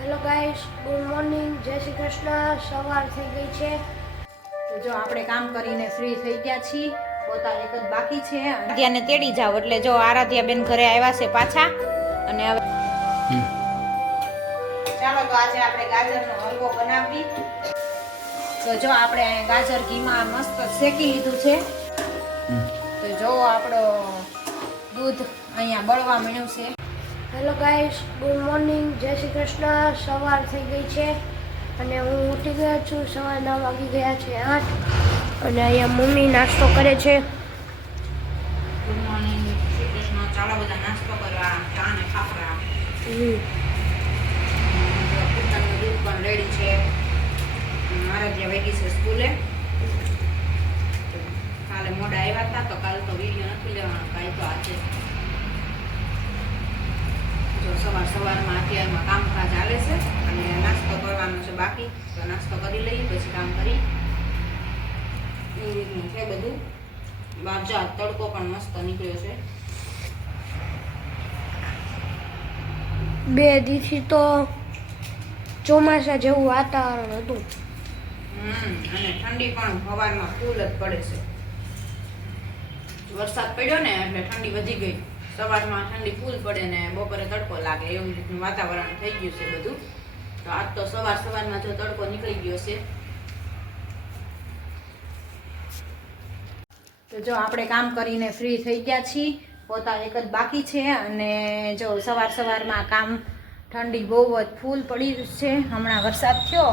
Hello guys, good morning, જય શ્રી કૃષ્ણ. સવાર થઈ ગઈ છે તો જો આપણે કામ કરીને ફ્રી થઈ ગયા છીએ. પોતા એક જ બાકી છે. આરાધ્યાને તેડી જાવ એટલે જો આરાધ્યા બેન ઘરે આવ્યા છે પાછા. અને હવે ચાલો તો આજે આપણે ગાજરનો હલવો બનાવી. તો જો આપણે ગાજર ઘીમાં મસ્ત શેકી લીધું છે. તો જો આપણો દૂધ અહીંયા બળવા મળ્યું છે. હેલો ગાઈસ, ગુડ મોર્નિંગ, જય શ્રી કૃષ્ણ. સવાર થઈ ગઈ છે અને હું ઉઠી ગયો છું. સવારના વાગી ગયા છે 8 અને અહીંયા મમ્મી નાસ્તો કરે છે. Good morning, Shri Krishna. ચાલો બધા નાસ્તો કરવા, ચા ને ખાખરા. પોતાનું દૂધ પણ રેડી છે. મારા ત્યાં વેગી છે સ્કૂલે. કાલે મોડા આવ્યા હતા તો કાલે તો વિડીયો નથી લેવાનો, કાલે તો આજે જો સવારમાં અત્યારમાં કામકાજ ચાલે છે અને નાસ્તો કરવાનો છે બાકી. તો નાસ્તો કરી લઈએ પછી કામ કરી. એ રીતનું છે બધું. બાજા તડકો પણ મસ્ત નીકળ્યો છે. 2 દિવસથી તો ચોમાસા જેવું વાતાવરણ હતું. અને ઠંડી પણ સવારમાં ફૂલ જ પડે છે. વરસાદ પડ્યો ને એટલે ઠંડી વધી ગઈ. સવારમાં ઠંડી ફૂલ પડે ને બપોરે તડકો લાગે એવું રીતનું વાતાવરણ થઈ ગયું છે બધું. તો આજ તો સવારમાં જો તડકો નીકળી ગયો છે. તો જો આપણે કામ કરીને ફ્રી થઈ ગયા છીએ. પોતા એક જ બાકી છે અને જો સવારમાં કામ ઠંડી બહુ જ ફૂલ પડી છે. હમણાં વરસાદ થયો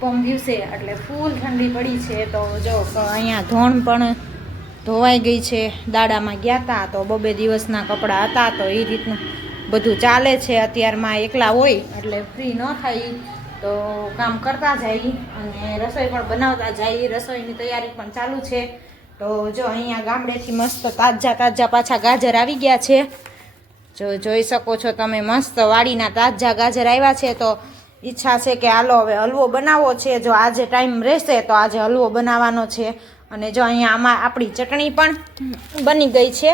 પમ દિવસે એટલે ફૂલ ઠંડી પડી છે. તો જો અહીંયા ધોણ પણ ધોવાઈ ગઈ છે. દાડામાં ગયા હતા તો 2 દિવસના કપડાં હતા તો એ રીતનું બધું ચાલે છે. અત્યારમાં એકલા હોય એટલે ફ્રી ન થાય તો કામ કરતા જાય અને રસોઈ પણ બનાવતા જાય. રસોઈની તૈયારી પણ ચાલુ છે. તો જો અહીંયા ગામડેથી મસ્ત તાજા પાછા ગાજર આવી ગયા છે. જો જોઈ શકો છો તમે, મસ્ત વાડીના તાજા ગાજર આવ્યા છે. તો ઈચ્છા છે કે હાલો હવે હલવો બનાવવો છે. જો આજે ટાઈમ રહેશે તો આજે હલવો બનાવવાનો છે. અને જો અહીંયા આમાં આપણી ચટણી પણ બની ગઈ છે.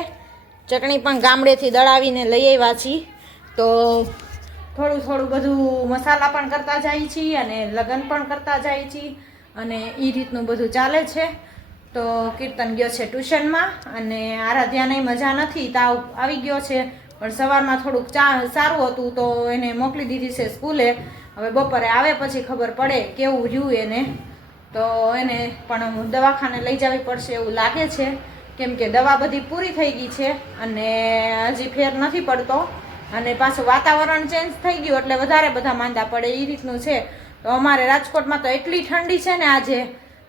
ચટણી પણ ગામડેથી દળાવીને લઈ આવ્યા છીએ. તો થોડું બધું મસાલા પણ કરતા જાય છીએ અને લગ્ન પણ કરતા જાય છીએ અને એ રીતનું બધું ચાલે છે. તો કીર્તન ગયો છે ટ્યુશનમાં અને આરાધ્યાને મજા નથી, તાવ આવી ગયો છે. પણ સવારમાં થોડુંક સારું હતું તો એને મોકલી દીધી છે સ્કૂલે. હવે બપોરે આવે પછી ખબર પડે કેવું રહ્યું એને. તો એને પણ દવાખાને લઈ જવી પડશે એવું લાગે છે. કેમ કે દવા બધી પૂરી થઈ ગઈ છે અને હજી ફેર નથી પડતો. અને પાછું વાતાવરણ ચેન્જ થઈ ગયું એટલે વધારે બધા માંદા પડે એ રીતનું છે. તો અમારે રાજકોટમાં તો એટલી ઠંડી છે ને આજે,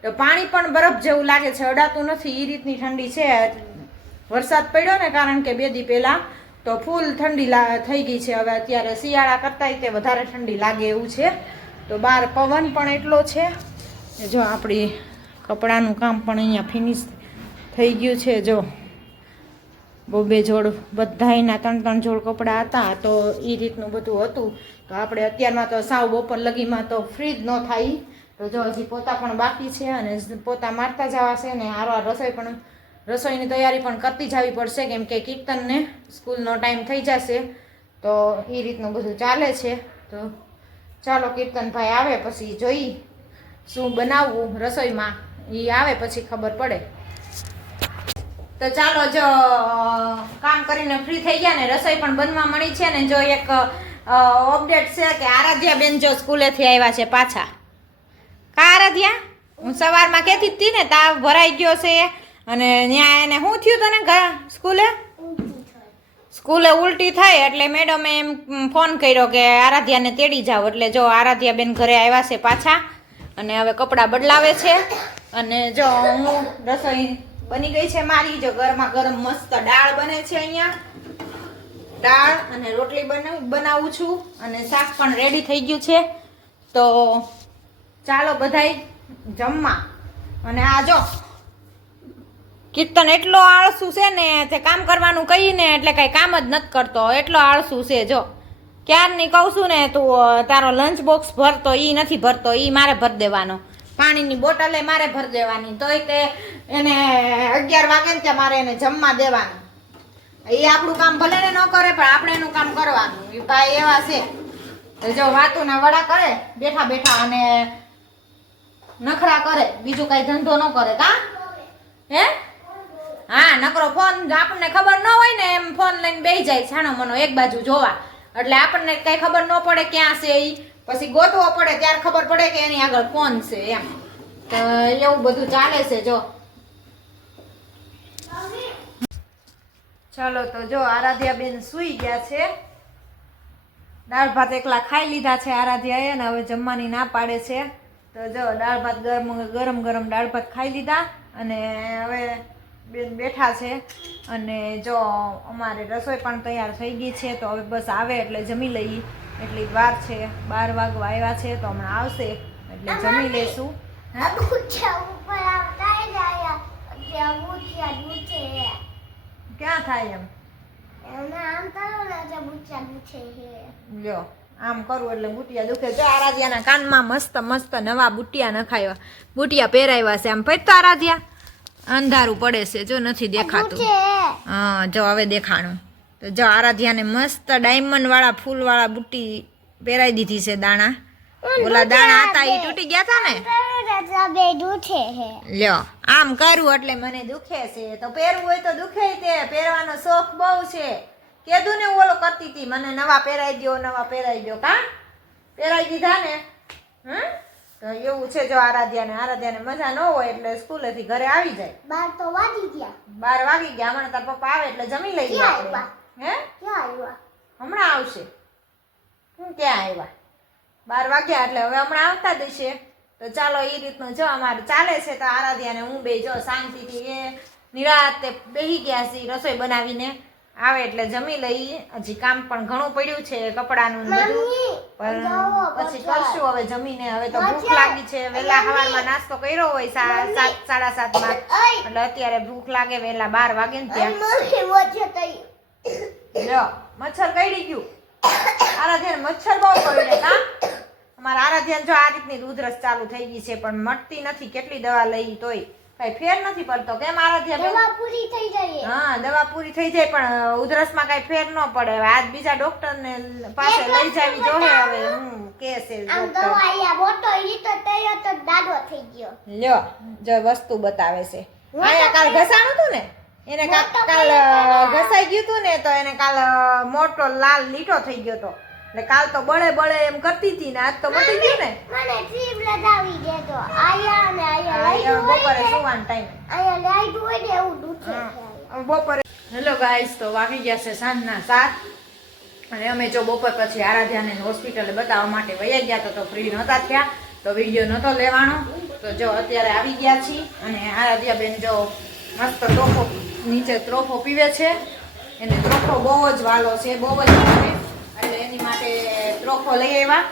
તો પાણી પણ બરફ જેવું લાગે છે, અડાતું નથી એ રીતની ઠંડી છે. વરસાદ પડ્યો ને કારણ કે 2 દી પહેલાં તો ફૂલ ઠંડી થઈ ગઈ છે. હવે અત્યારે શિયાળા કરતાંય તે વધારે ઠંડી લાગે એવું છે. તો બહાર પવન પણ એટલો છે. જો આપણી કપડાનું કામ પણ અહીંયા ફિનિશ થઈ ગયું છે. જો 2 જોડ બધાયના 3 જોડ કપડાં હતા તો એ રીતનું બધું હતું. તો આપણે અત્યારમાં તો સાવ બપોર લગીમાં તો ફ્રી જ ન થાય. તો જો હજી પોતા પણ બાકી છે અને પોતા મારતા જવા છે ને રસોઈની તૈયારી પણ કરતી જવી પડશે. કેમ કે કીર્તનને સ્કૂલનો ટાઈમ થઈ જશે. તો એ રીતનું બધું ચાલે છે. તો ચાલો કીર્તનભાઈ આવે પછી જોઈ શું બનાવવું રસોઈમાં. એ આવે પછી ખબર પડે. તો ચાલો જો કામ કરીને ફ્રી થઈ ગયા ને રસોઈ પણ બનવા મળી છે ને. જો એક અપડેટ છે કે આરાધ્યા બેન જો સ્કૂલેથી આવ્યા છે પાછા. કા આરાધ્યા, હું સવારમાં કહેતી હતી ને તાવ ભરાઈ ગયો છે અને ત્યાં એને શું થયું તને સ્કૂલે ઉલટી થાય એટલે મેડમે એમ ફોન કર્યો કે આરાધ્યાને તેડી જાવ. એટલે જો આરાધ્યા બેન ઘરે આવ્યા છે પાછા અને હવે કપડાં બદલાવે છે. અને જો હું રસોઈ બની ગઈ છે મારી. જો ગરમા ગરમ મસ્ત દાળ બને છે. અહીંયા દાળ અને રોટલી બનાવું છું અને શાક પણ રેડી થઈ ગયું છે. તો ચાલો બધાય જમવા. અને આ જો કીર્તન એટલો આળસુ છે ને, તે કામ કરવાનું કહીને એટલે કઈ કામ જ નથી કરતો. એટલો આળસુ છે. જો ક્યારની કહું છું ને તું તારો લંચ બોક્સ ભરતો, એ નથી ભરતો, એ મારે ભરી દેવાનો. પાણીની બોટલે મારે ભરી દેવાની. તોય તે એને 11 વાગે ને ત્યાં મારે એને જમવા દેવાનું. એ આપણું કામ ભલે ને ન કરે પણ આપણે એનું કામ કરવાનું. એ ભાઈ એવા છે. તો જો વાતુના વડા કરે બેઠા બેઠા અને નખરા કરે, બીજું કઈ ધંધો ન કરે કા હે? હા, નકરો ફોન આપણને ખબર ન હોય ને એમ ફોન લઈને બેસી જાય છાનો મનો એક બાજુ જોવા, એટલે આપણને કઈ ખબર ન પડે ક્યાં છે ઈ, પછી ગોતવો પડે ત્યારે ખબર પડે કે એની આગળ ફોન છે એમ. તો એવું બધું ચાલે છે જો. ચાલો તો જો આરાધ્યા બેન સૂઈ ગયા છે. દાળ ભાત એકલા ખાઈ લીધા છે આરાધ્યાએ ને હવે જમવાની ના પાડે છે. તો જો દાળ ભાત ગરમ ગરમ દાળ ભાત ખાઈ લીધા અને હવે બેન બેઠા છે. અને જો અમારે રસોઈ પણ તૈયાર થઈ ગઈ છે, તો હવે બસ આવે એટલે જમી લઈએ, એટલી વાર છે. 12 વાગવા આવ્યા છે, તો હમણાં આવશે એટલે જમી લેશું. ક્યાં થાય એમ? લ્યો આમ કરું એટલે બુટિયા દુખે. જો આરાધ્યાના કાનમાં મસ્ત મસ્ત નવા બુટિયા નખાયા, બુટિયા પહેરાવ્યા છે. આમ ફેરતો આરાધ્યા, અંધારું પડે છે જો નથી દેખાતું. હા જો હવે દેખાણું. તો જો આરાધ્યાને મસ્ત ડાયમંડ વાળા ફૂલ વાળા બુટ્ટી પહેરાઈ દીધી છે. દાણા ઓલા દાણા હતા એ તૂટી ગયા હતા ને. લ્યો આમ કરું એટલે મને દુખે છે. તો પહેરવું હોય તો દુખે તે, પહેરવાનો શોખ બહુ છે. કીધું ને ઓલો કરતી હતી મને નવા પહેરાઈ દો, નવા પહેરાઈ દો. કા પહેરાઈ દીધા ને? તો એવું છે. જો આરાધ્યાને મજા ન હોય એટલે સ્કૂલેથી ઘરે આવી જાય. 12 તો વાગી ગયા. 12 વાગી ગયા. હમણાં તાર પપ્પા આવે એટલે જમી લઈએ આપણે. હે ક્યાં આવ્યા? હમણાં આવશે. હું ક્યાં આવ્યા? 12 વાગ્યા એટલે હવે હમણાં આવતા દેશે. તો ચાલો એ રીતનું જો અમારે ચાલે છે. તો આરાધ્યાને હું બે જો શાંતિથી એ નિરાતે બેસી ગયા છે. રસોઈ બનાવીને આવે એટલે જમી લઈ. હજી કામ પણ ઘણું પડ્યું છે કપડાનું બધું, પણ પછી કરશું હવે જમીને. હવે તો ભૂખ લાગી છે. વહેલા સવારમાં નાસ્તો કર્યો હોય 7, 7:30 માં, એટલે અત્યારે ભૂખ લાગે વહેલા 12 વાગે ને ત્યાં. લ્યો મચ્છર કરડી ગયું. આરાધ્યાને મચ્છર બહુ કરડે કા? અમારા આરાધ્યાને જો આ રીતની ઉધરસ ચાલુ થઈ ગઈ છે, પણ મટતી નથી. કેટલી દવા લઈ તોય કઈ ફેર નથી પડતો. કેમ આરાધ્યા? દવા પૂરી થઈ જાય. હા દવા પૂરી થઈ જાય, પણ ઉધરસમાં કઈ ફેર ન પડે. હવે આજ બીજા ડોક્ટરને પાસે લઈ જાવી જોહે. હવે હું કે છે ડોક્ટર. લ્યો જો વસ્તુ બતાવે છે. આયા કાલ ઘસાણું હતું ને એને, કાલ ઘસાઈ ગયું હતું ને, તો એને કાલ મોટો લાલ લીટો થઈ ગયો હતો. એટલે કાલ તો બળે બળે એમ કરતી હતી ને, આજ તો મટી ગયું ને. મને ટ્રીપ લગાવી દેતો. આયા ને આયા બપોરે સુવાના ટાઈમે આયા લાઈટ હોય ને એવું દુખે છે બપોરે. હેલો ગાઈસ, તો વાગી ગયા છે સાંજના 7 અને અમે જો બપોર પછી આરાધ્યાને હોસ્પિટલે બતાવવા માટે વયા ગયા તો ફ્રી નહોતા થયા, તો વિડીયો નહોતો લેવાનો. તો જો અત્યારે આવી ગયા છીએ અને આરાધ્યા બેન જો મસ્ત ત્રોફો નીચે ત્રોફો પીવે છે. એને ત્રોફો બહુ જ વાલો છે, બહુ જ ગમે, એટલે એની માટે ત્રોફો લઈ આવ્યા.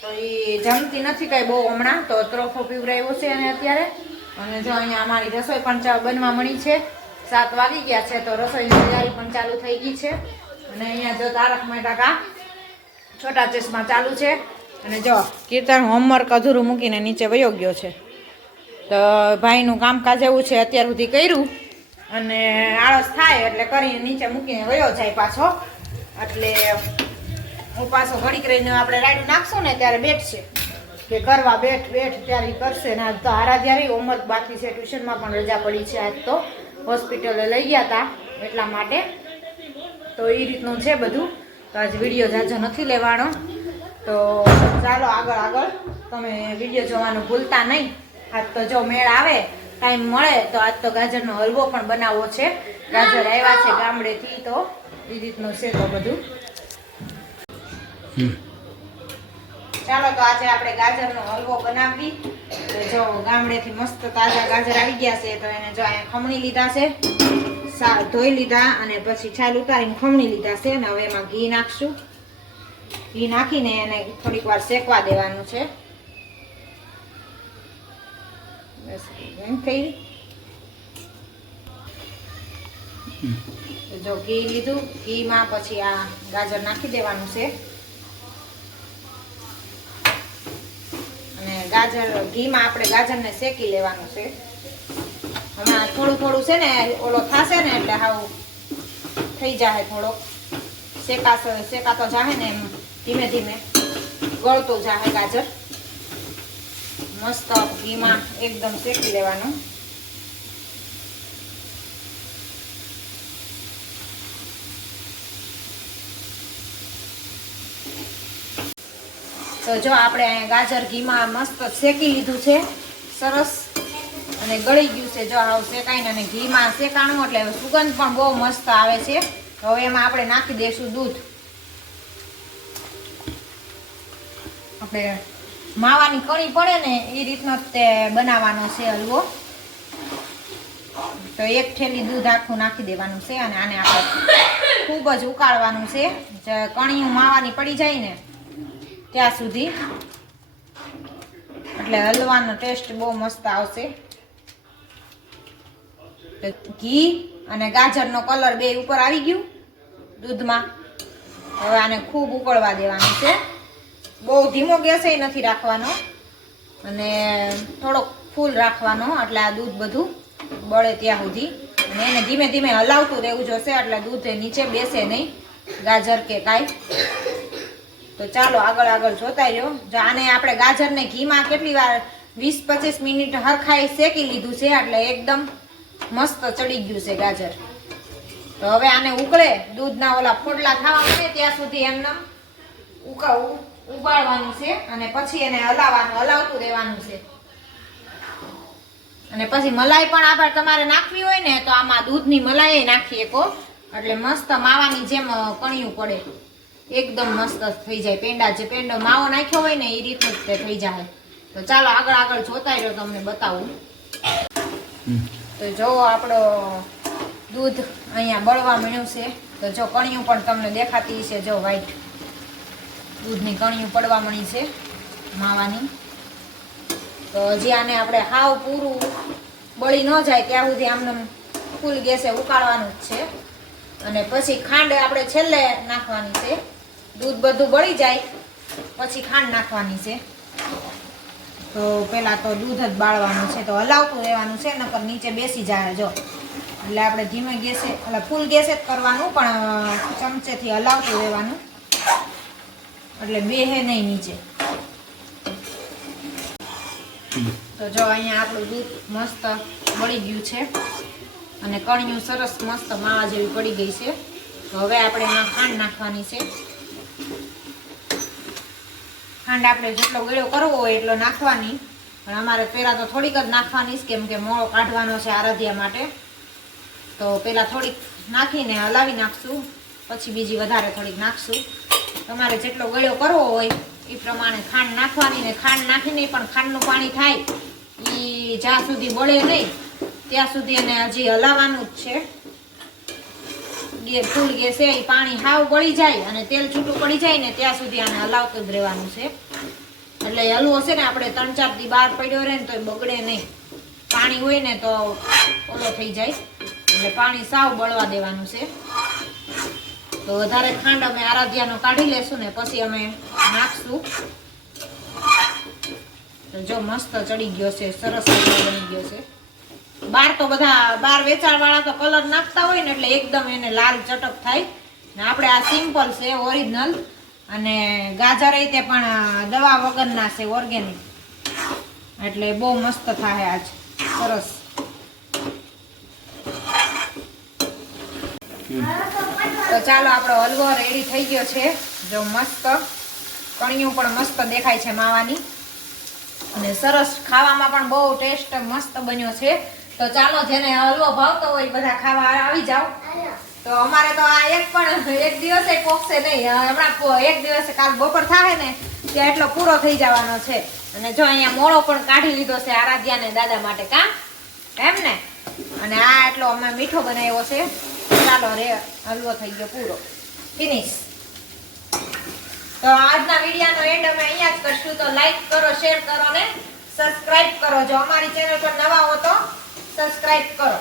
તો એ જમતી નથી કઈ બહુ હમણાં, તો ત્રોફો પીવડાવ્યો છે એને અત્યારે. અને જો અહીંયા અમારી રસોઈ પણ બનવા મળી છે. 7 વાગી ગયા છે, તો રસોઈની તૈયારી પણ ચાલુ થઈ ગઈ છે. અને અહીંયા જો તારક મહેતા કા છોટા ચશ્મા ચાલુ છે. અને જો કીર્તન હોમવર્ક અધૂરું મૂકીને નીચે વયો ગયો છે. તો ભાઈનું કામકાજ એવું છે, અત્યાર સુધી કર્યું અને આળસ થાય એટલે કરીને નીચે મૂકીને વયો જાય પાછો. એટલે હું પાછો ઘડીક રહીને આપણે રાયડું નાખશું ને ત્યારે બેઠશે કે કરવા બેઠ ત્યારે કરશે ને. આજ તો આરાધ્યા હોમવર્ક બાકી છે, ટ્યુશનમાં પણ રજા પડી છે. આજ તો હોસ્પિટલે લઈ ગયા હતા એટલા માટે. તો એ રીતનું છે બધું. તો આજ વિડીયો જાજો નથી લેવાનો. તો ચાલો આગળ તમે વિડીયો જોવાનું ભૂલતા નહીં. આજ તો જો મેળ આવે, ટાઈમ મળે તો આજ તો ગાજરનો હલવો પણ બનાવવો છે. ગાજર આવ્યા છે ગામડેથી, તો એ રીતનું છે તો બધું. ચાલો તો આજે આપણે ગાજરનો હલવો બનાવી. તો જો ગામડેથી મસ્ત તાજા ગાજર આવી ગયા છે, તો એને જો અહીંયા ખમણી લીધા છે, ધોઈ લીધા અને પછી છાલ ઉતારીને ખમણી લીધા છે. અને હવે એમાં ઘી નાખશું. ઘી નાખીને એને થોડીક વાર શેકવા દેવાનું છે. જો ઘી લીધું, ઘીમાં પછી આ ગાજર નાખી દેવાનું છે. અને ઘીમાં આપણે ગાજરને શેકી લેવાનું છે. હમણાં થોડું છે ને ઓલો થશે ને એટલે હાવ થઈ જાય, થોડોક શેકાતો જાહે ને એમ ધીમે ધીમે ગળતો જાય ગાજર. મસ્ત ઘીમાં એકદમ શેકી લેવાનું. તો જો આપણે અહીંયા ગાજર ઘીમાં મસ્ત શેકી લીધું છે સરસ, અને ગળી ગયું છે. જો આવું શેકાઈને અને ઘીમાં શેકાણું એટલે સુગંધ પણ બહુ મસ્ત આવે છે. હવે એમાં આપણે નાખી દઈશું દૂધ. આપણે માવાની કણી પડે ને એ રીતનો તે બનાવવાનો છે હલવો. તો એક થેલી દૂધ આખું નાખી દેવાનું છે અને આને આપણે ખૂબ જ ઉકાળવાનું છે. કણીયું માવાની પડી જાય ને ત્યાં સુધી, એટલે હલવાનો ટેસ્ટ બહુ મસ્ત આવશે. ઘી અને ગાજરનો કલર બે ઉપર આવી ગયું દૂધમાં. હવે આને ખૂબ ઉકળવા દેવાનું છે. બહુ ધીમો ગેસ નથી રાખવાનો અને થોડોક ફૂલ રાખવાનો, એટલે આ દૂધ બધું બળે ત્યાં સુધી. અને એને ધીમે ધીમે હલાવતું રહેવું જોશે, એટલે દૂધ નીચે બેસે નહીં ગાજર કે કાંઈ. તો ચાલો આગળ જોતા રહ્યો. જો આને આપણે ગાજરને ઘીમાં કેટલી વાર 20-25 મિનિટ હરખાઈ શેકી લીધું છે, એટલે એકદમ મસ્ત ચડી ગયું છે ગાજર. તો હવે આને ઉકળે, દૂધના ઓલા ફોડલા થવા મળે ત્યાં સુધી એમને ઉબાળવાનું છે અને પછી એને હલાવતું રહેવાનું છે. અને પછી મલાઈ પણ આપણે તમારે નાખવી હોય ને તો આમાં દૂધની મલાઈ નાખી શકો, એટલે મસ્ત માવાની જેમ કણિયું પડે, એકદમ મસ્ત થઈ જાય. પેંડો માવો નાખ્યો હોય ને એ રીતનું જ થઈ જાય. તો ચાલો આગળ જોતા રહ્યો, તમને બતાવું. તો જો આપણો દૂધ અહીંયા બળવા મળ્યું છે. તો જો કણિયું પણ તમને દેખાતી છે, જો વ્હાઈટ દૂધની કણિયું પડવા મળી છે માવાની. તો હજી આને આપણે હાવ પૂરું બળી ન જાય ત્યાં સુધી આમને ફૂલ ગેસે ઉકાળવાનું જ છે. અને પછી ખાંડ આપણે છેલ્લે નાખવાની છે. દૂધ બધું બળી જાય પછી ખાંડ નાખવાની છે. તો પહેલાં તો દૂધ જ બાળવાનું છે, તો હલાવતું રહેવાનું છે, નકર નીચે બેસી જાય. જો એટલે આપણે ધીમે ગેસે, એટલે ફૂલ ગેસે જ કરવાનું, પણ ચમચેથી હલાવતું રહેવાનું, એટલે બેહે નહીં નીચે. તો જો અહીંયા આપણું દૂધ મસ્ત બળી ગયું છે અને કણિયું સરસ મસ્ત માવા જેવી પડી ગઈ છે. તો હવે આપણે એમાં ખાંડ નાખવાની છે. ખાંડ આપણે જેટલો ગળ્યો કરવો હોય એટલો નાખવાની, પણ અમારે પહેલાં તો થોડીક જ નાખવાની છે, કેમ કે મોળો કાઢવાનો છે આરાધ્યા માટે. તો પહેલાં થોડીક નાખીને હલાવી નાખશું, પછી બીજી વધારે થોડીક નાખશું. તમારે જેટલો ગળ્યો કરવો હોય એ પ્રમાણે ખાંડ નાખવાની. ને ખાંડ નાખીને પણ ખાંડનું પાણી થાય એ જ્યાં સુધી બળે નહીં ત્યાં સુધી એને હજી હલાવવાનું જ છે. ફૂલ ગેસે એ પાણી હાવ બળી જાય અને તેલ છૂટું પડી જાય ને ત્યાં સુધી આને હલાવતું જ રહેવાનું છે. એટલે હલવો છે ને આપણે 3-4 દી બહાર પડ્યો રહે ને તો એ બગડે નહીં. પાણી હોય ને તો ઓલો થઈ જાય, એટલે પાણી સાવ બળવા દેવાનું છે. તો વધારે ખાંડ અમે આરાધ્યાનો કાઢી લેશું ને પછી અમે નાખશું. તો જો મસ્ત ચડી ગયો છે, સરસ બની ગયો છે. બહાર વેચાણવાળા તો કલર નાખતા હોય ને એટલે એકદમ એને લાલ ચટક થાય ને. આપણે આ સિમ્પલ છે, ઓરિજિનલ, અને ગાજર તે પણ દવા વગરના છે, ઓર્ગેનિક, એટલે બહુ મસ્ત થાય આજ સરસ. તો ચાલો આપણો હલવો રેડી થઈ ગયો છે. જો મસ્ત કણિયું પણ મસ્ત દેખાય છે માવાની, અને સરસ ખાવામાં પણ બહુ ટેસ્ટ મસ્ત બન્યો છે. તો ચાલો જેને હલવો ભાવતો હોય બધા ખાવા આવી જાવ. તો અમારે તો આ એક દિવસે પોખશે નહીં, હમણાં એક દિવસે કાલ બપોર થાય ને ત્યાં એટલો પૂરો થઈ જવાનો છે. અને જો અહીંયા મોળો પણ કાઢી લીધો છે આરાધ્યા ને દાદા માટે, કાં એમ ને. અને આ એટલો અમે મીઠો બનાવ્યો છે. ચાલો રે, હલવો થઈ ગયો પૂરો, ફિનિશ. તો આજના વિડીયોનો એન્ડ અમે અહીંયા જ કરશું. તો લાઈક કરો, શેર કરો ને સબસ્ક્રાઇબ કરો. જો અમારી ચેનલ પર નવા હો તો સબસ્ક્રાઇબ કરો.